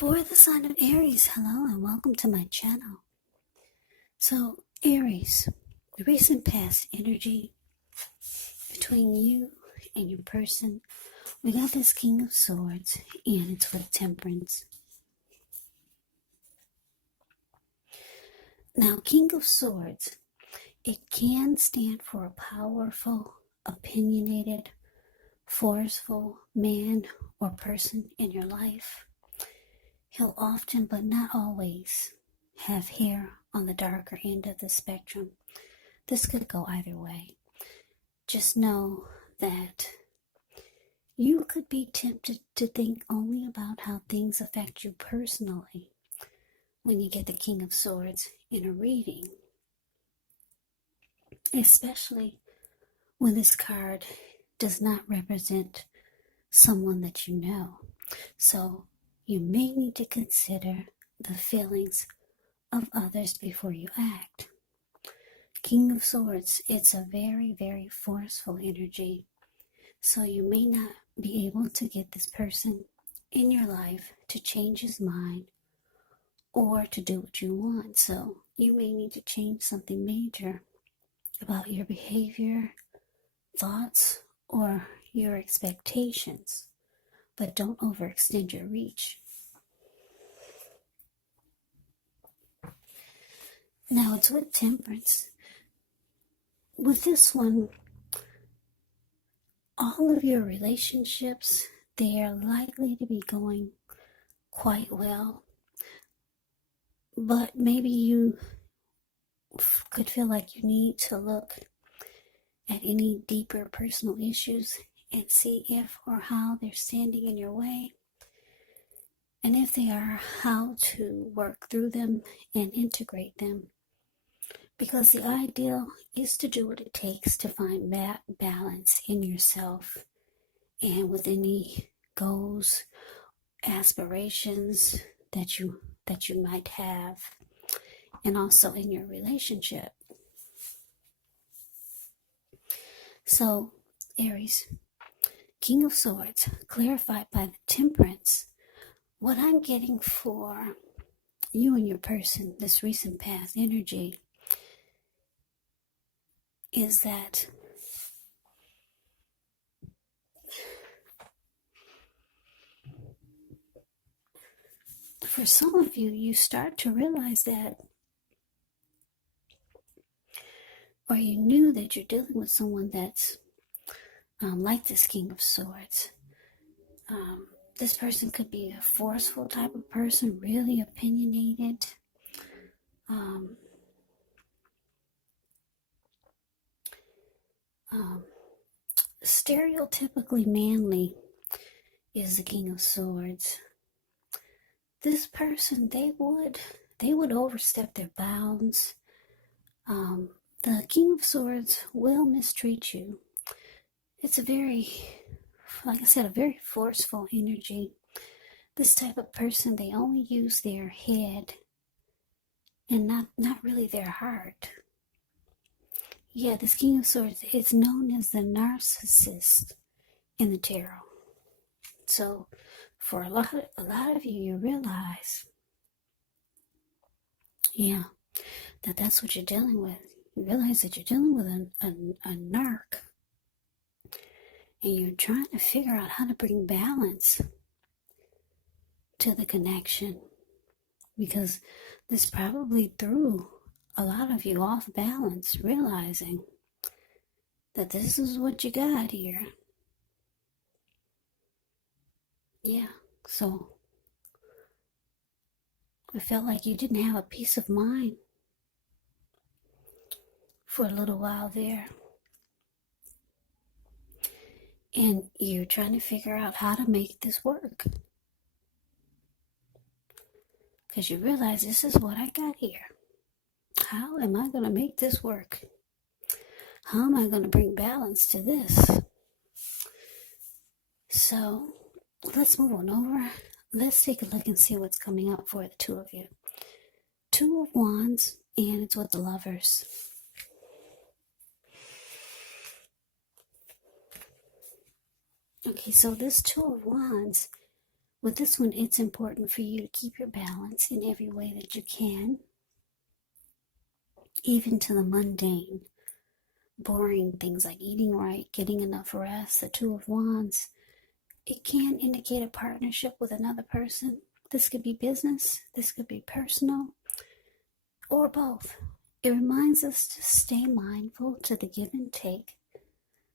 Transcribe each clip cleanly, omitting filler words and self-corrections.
For the sign of Aries, hello and welcome to my channel. So, Aries, the recent past energy between you and your person, we got this King of Swords and it's with Temperance. Now, King of Swords, it can stand for a powerful, opinionated, forceful man or person in your life. He'll often, but not always, have hair on the darker end of the spectrum. This could go either way. Just know that you could be tempted to think only about how things affect you personally when you get the King of Swords in a reading. Especially when this card does not represent someone that you know. So you may need to consider the feelings of others before you act. King of Swords, it's a very, very forceful energy. So you may not be able to get this person in your life to change his mind or to do what you want. So you may need to change something major about your behavior, thoughts, or your expectations. But don't overextend your reach. Now it's with Temperance. With this one, all of your relationships, they are likely to be going quite well. But maybe you could feel like you need to look at any deeper personal issues and see if or how they're standing in your way. And if they are, how to work through them and integrate them. Because the ideal is to do what it takes to find balance in yourself and with any goals, aspirations that you might have, and also in your relationship. So, Aries, King of Swords, clarified by the Temperance, what I'm getting for you and your person, this recent past energy, is that for some of you, you start to realize that, or you knew that you're dealing with someone that's like this King of Swords. This person could be a forceful type of person, really opinionated. Stereotypically manly is the King of Swords. This person, they would overstep their bounds. The King of Swords will mistreat you. It's a very, like I said, a very forceful energy. This type of person, they only use their head and not really their heart. Yeah, this King of Swords, it's known as the narcissist in the tarot. So for a lot of you, you realize, yeah, that's what you're dealing with. You realize that you're dealing with a narc. And you're trying to figure out how to bring balance to the connection. Because this probably threw a lot of you off balance, realizing that this is what you got here. Yeah, so I felt like you didn't have a peace of mind for a little while there. And you're trying to figure out how to make this work. Because you realize this is what I got here. How am I going to make this work? How am I going to bring balance to this? So let's move on over. Let's take a look and see what's coming up for the two of you. Two of Wands, and it's with the Lovers. Okay, so this Two of Wands, With this one, it's important for you to keep your balance in every way that you can, even to the mundane, boring things like eating right, getting enough rest. The Two of Wands, it can indicate a partnership with another person. This could be business, this could be personal, or both. It reminds us to stay mindful to the give and take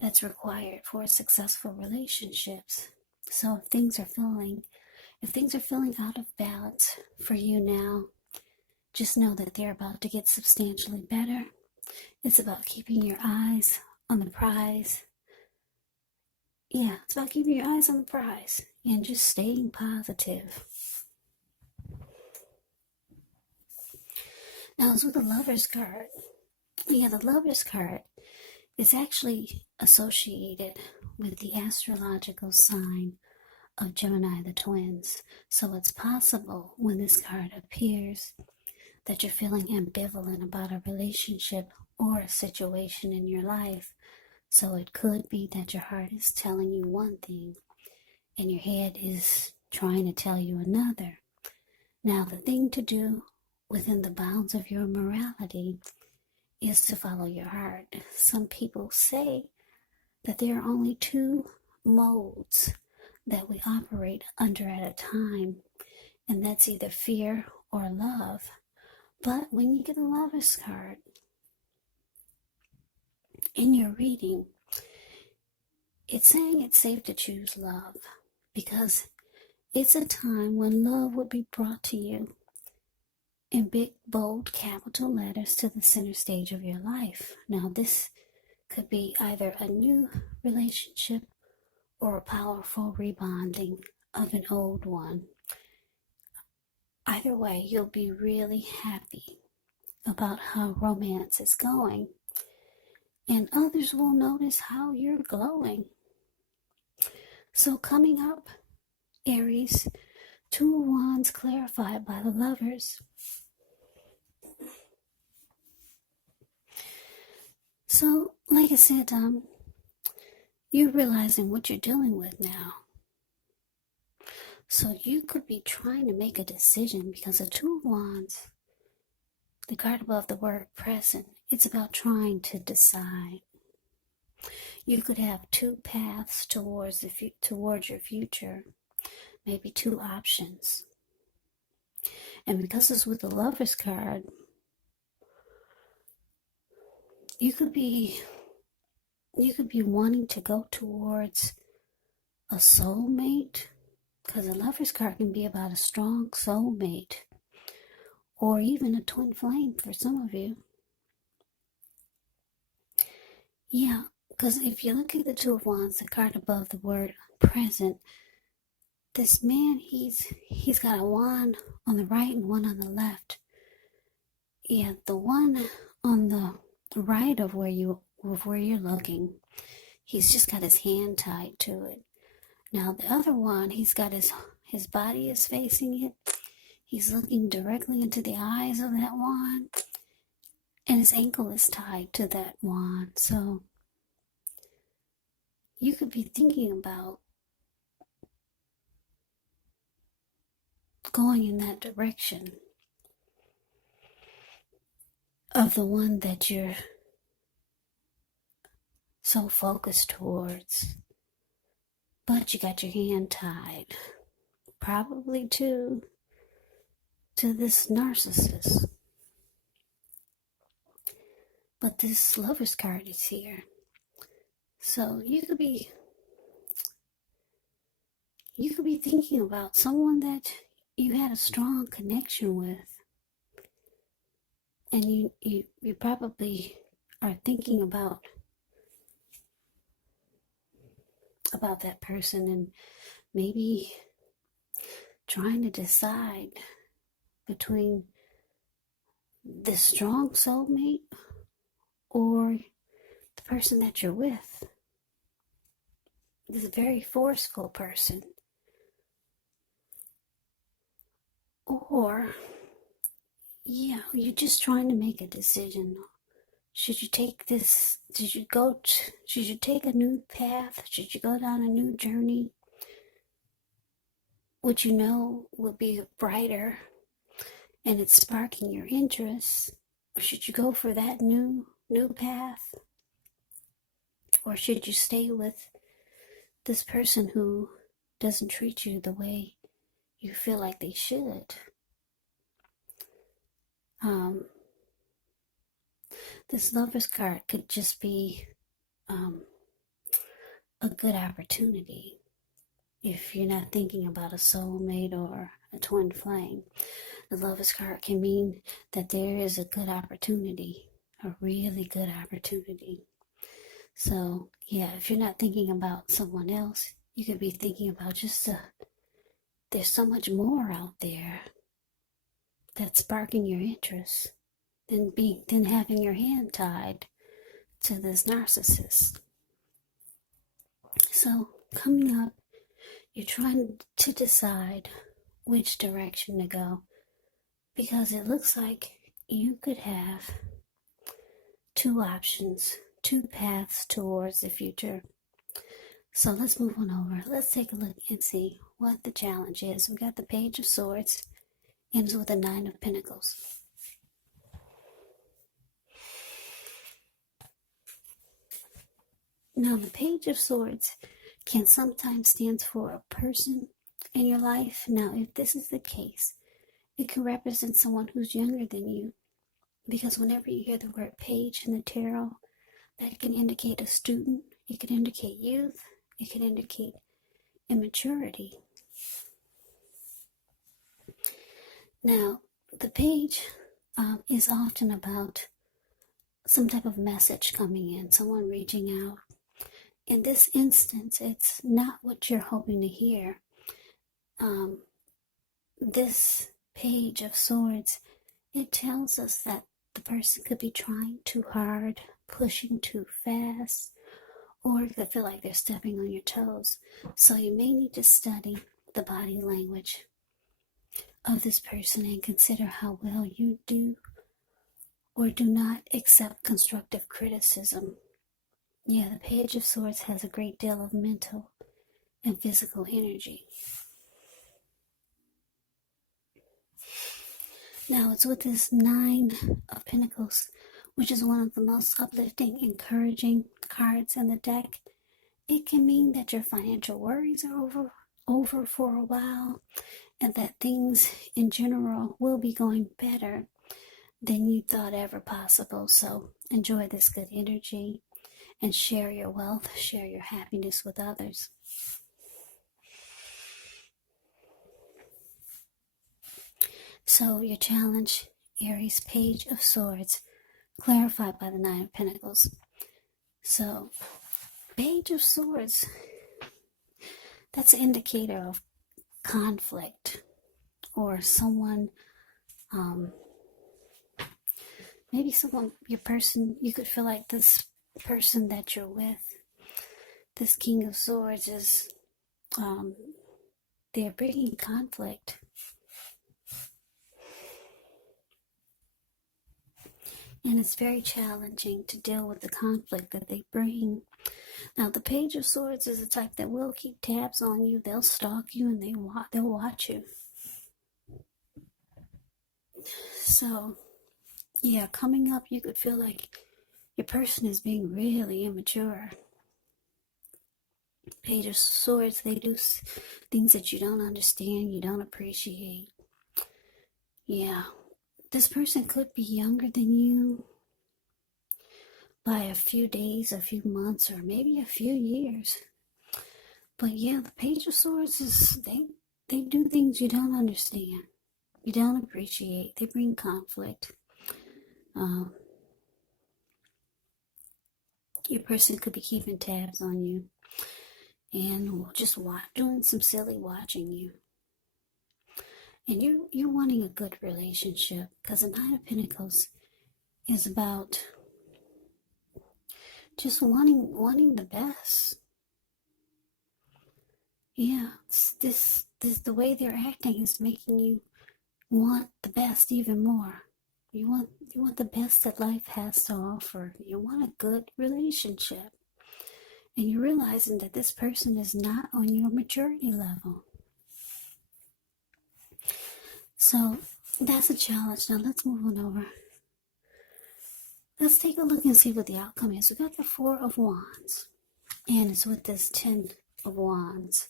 that's required for successful relationships. So if things are feeling out of balance for you now, just know that they're about to get substantially better. It's about keeping your eyes on the prize. Yeah, it's about keeping your eyes on the prize and just staying positive. Now, as with the Lover's card, the Lover's card is actually associated with the astrological sign of Gemini, the twins. So it's possible when this card appears that you're feeling ambivalent about a relationship or a situation in your life. So it could be that your heart is telling you one thing and your head is trying to tell you another. Now, the thing to do within the bounds of your morality is to follow your heart. Some people say that there are only two modes that we operate under at a time, and that's either fear or love. But when you get a Lover's card in your reading, it's saying it's safe to choose love because it's a time when love would be brought to you in big, bold, capital letters to the center stage of your life. Now, this could be either a new relationship or a powerful rebonding of an old one. Either way, you'll be really happy about how romance is going, and others will notice how you're glowing. So coming up, Aries, Two of Wands clarified by the Lovers. So, like I said, you're realizing what you're dealing with now. So you could be trying to make a decision because the Two of Wands, the card above the word present, it's about trying to decide. You could have two paths towards your future, maybe two options. And because it's with the Lover's card, you could be wanting to go towards a soulmate, because the Lover's card can be about a strong soulmate, or even a twin flame for some of you. Yeah, because if you look at the Two of Wands, the card above the word present, this man, he's got a wand on the right and one on the left. Yeah, the one on the right of where you're looking, he's just got his hand tied to it. Now the other one, he's got his body is facing it. He's looking directly into the eyes of that wand, and his ankle is tied to that wand. So you could be thinking about going in that direction of the one that you're so focused towards. But you got your hand tied, probably to this narcissist. But this Lover's card is here. So you could be thinking about someone that you had a strong connection with. And you probably are thinking about that person and maybe trying to decide between this strong soulmate or the person that you're with. This very forceful person. Or, yeah, you're just trying to make a decision. Should you take this? Should you take a new path? Should you go down a new journey? what you know will be brighter and it's sparking your interest? Or should you go for that new path? Or should you stay with this person who doesn't treat you the way you feel like they should? This Lover's card could just be a good opportunity if you're not thinking about a soulmate or a twin flame. The Lover's card can mean that there is a good opportunity, a really good opportunity. So, yeah, if you're not thinking about someone else, you could be thinking about just there's so much more out there that's sparking your interest than having your hand tied to this narcissist. So, coming up, you're trying to decide which direction to go, because it looks like you could have two options, two paths towards the future. So let's move on over. Let's take a look and see what the challenge is. We got the Page of Swords, ends with the Nine of Pentacles. Now, the Page of Swords can sometimes stand for a person in your life. Now, if this is the case, it can represent someone who's younger than you, because whenever you hear the word page in the tarot, that can indicate a student, it can indicate youth, it can indicate immaturity. Now, the page is often about some type of message coming in, someone reaching out. In this instance, it's not what you're hoping to hear. This Page of Swords, it tells us that the person could be trying too hard, pushing too fast, or it could feel like they're stepping on your toes. So you may need to study the body language of this person and consider how well you do or do not accept constructive criticism. Yeah, the Page of Swords has a great deal of mental and physical energy. Now it's with this Nine of Pentacles, which is one of the most uplifting, encouraging cards in the deck. It can mean that your financial worries are over for a while, and that things in general will be going better than you thought ever possible. So enjoy this good energy and share your wealth, share your happiness with others. So your challenge, Aries, Page of Swords, clarified by the Nine of Pentacles. So, Page of Swords, that's an indicator of conflict, or someone, maybe someone, your person, you could feel like this person that you're with, this King of Swords is, they're bringing conflict. And it's very challenging to deal with the conflict that they bring. Now, the Page of Swords is the type that will keep tabs on you. They'll stalk you and they'll watch you. So, yeah, coming up, you could feel like your person is being really immature. Page of Swords, they do things that you don't understand, you don't appreciate. Yeah, this person could be younger than you by a few days, a few months, or maybe a few years. But yeah, the Page of Swords is, they do things you don't understand, you don't appreciate. They bring conflict. Your person could be keeping tabs on you and just doing some silly watching you. And you're wanting a good relationship, because the Nine of Pentacles is about just wanting the best. Yeah, this the way they're acting is making you want the best even more. You want the best that life has to offer. You want a good relationship. And you're realizing that this person is not on your maturity level. So that's a challenge. Now let's move on over. Let's take a look and see what the outcome is. We got the Four of Wands, and it's with this Ten of Wands.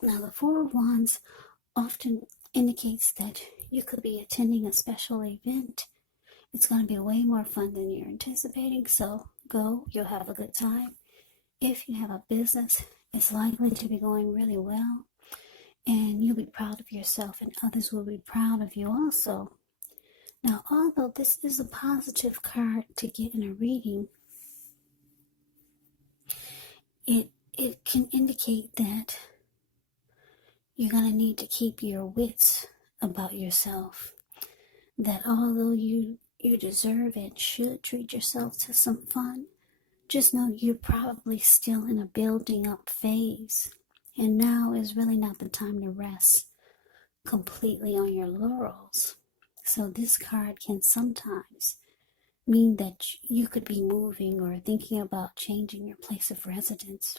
Now the Four of Wands often indicates that you could be attending a special event. It's going to be way more fun than you're anticipating, so go, you'll have a good time. If you have a business, it's likely to be going really well, and you'll be proud of yourself, and others will be proud of you also. Now, although this is a positive card to get in a reading, it can indicate that you're going to need to keep your wits about yourself. That although you deserve and should treat yourself to some fun, just know you're probably still in a building up phase. And now is really not the time to rest completely on your laurels. So this card can sometimes mean that you could be moving or thinking about changing your place of residence.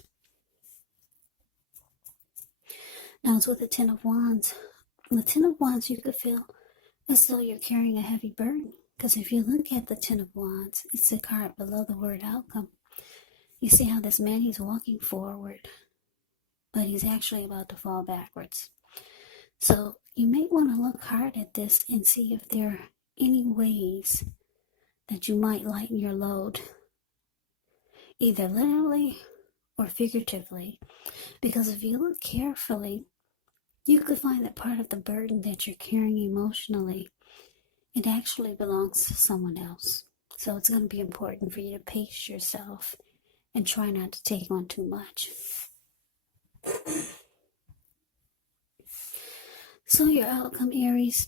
Now it's with the Ten of Wands. With the Ten of Wands, you could feel as though you're carrying a heavy burden. Because if you look at the Ten of Wands, it's the card below the word outcome. You see how this man, he's walking forward, but he's actually about to fall backwards. So you may want to look hard at this and see if there are any ways that you might lighten your load, either literally or figuratively. Because if you look carefully, you could find that part of the burden that you're carrying emotionally, it actually belongs to someone else. So it's going to be important for you to pace yourself and try not to take on too much. So your outcome, Aries,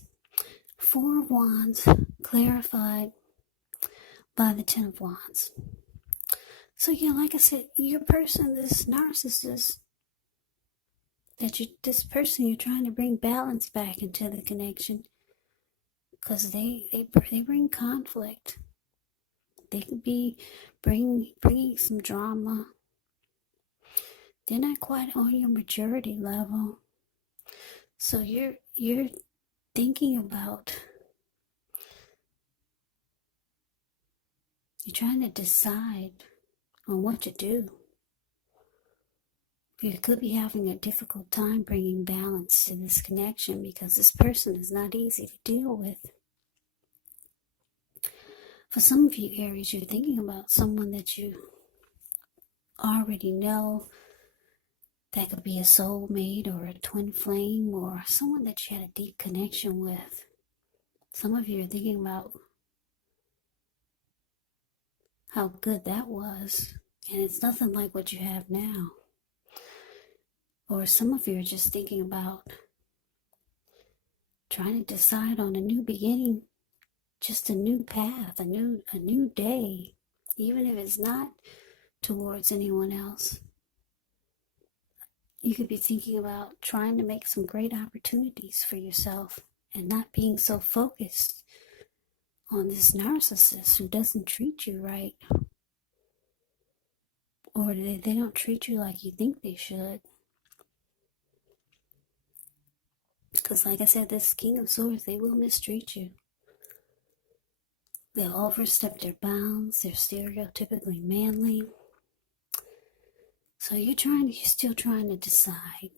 Four of Wands, clarified by the Ten of Wands. So yeah, like I said, your person, this narcissist, this person, you're trying to bring balance back into the connection, because they bring conflict. They could be bringing some drama. They're not quite on your maturity level. So you're thinking about, you're trying to decide on what to do. You could be having a difficult time bringing balance to this connection because this person is not easy to deal with. For some of you, Aries, you're thinking about someone that you already know. That could be a soulmate or a twin flame or someone that you had a deep connection with. Some of you are thinking about how good that was, and it's nothing like what you have now. Or some of you are just thinking about trying to decide on a new beginning, just a new path, a new day, even if it's not towards anyone else. You could be thinking about trying to make some great opportunities for yourself and not being so focused on this narcissist who doesn't treat you right, or they don't treat you like you think they should. Because like I said, this King of Swords, they will mistreat you. They'll overstep their bounds. They're stereotypically manly. So you're still trying to decide.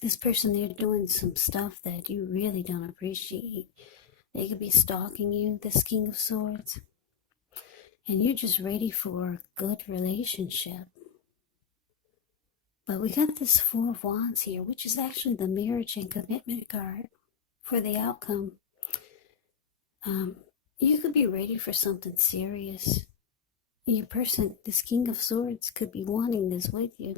This person, they're doing some stuff that you really don't appreciate. They could be stalking you, this King of Swords. And you're just ready for a good relationship. But we got this Four of Wands here, which is actually the marriage and commitment card for the outcome. You could be ready for something serious. Your person, this King of Swords, could be wanting this with you.